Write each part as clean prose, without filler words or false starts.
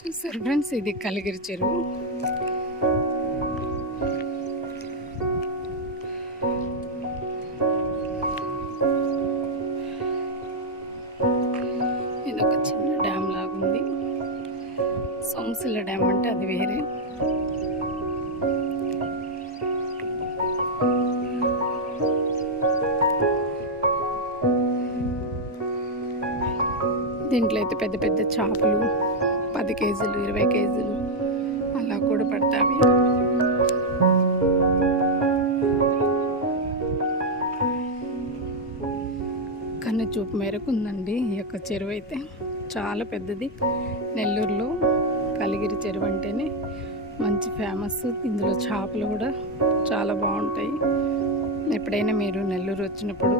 చూసారు ఫ్రెండ్స్, ఇది కలిగిరి చెరువు. ఇది ఒక చిన్న డ్యామ్ లాగుంది. సోమశిల డ్యామ్ అంటే అది వేరే. దీంట్లో అయితే పెద్ద పెద్ద చేపలు 10 కేజీలు 20 కేజీలు అలా కూడా పడతాయి. కన్ను చూపు మేరకు ఉందండి ఈ యొక్క చెరువు అయితే. చాలా పెద్దది. నెల్లూరులో కలిగిరి చెరువు అంటేనే మంచి ఫేమస్. ఇందులో చేపలు కూడా చాలా బాగుంటాయి. ఎప్పుడైనా మీరు నెల్లూరు వచ్చినప్పుడు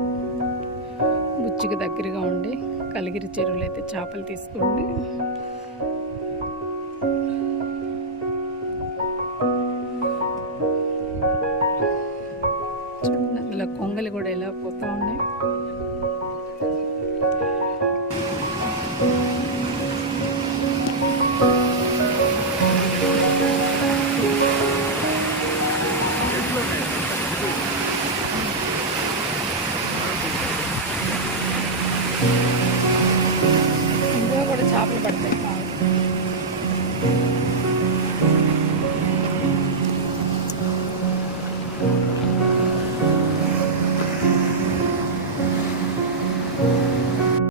బుచ్చికి దగ్గరగా ఉండి కలిగిరి చెరువులో అయితే చేపలు తీసుకోండి. ఇలా కొంగలు కూడా ఎలా పోతా ఉన్నాయి. ఇందులో కూడా చేపలు పడతాయి.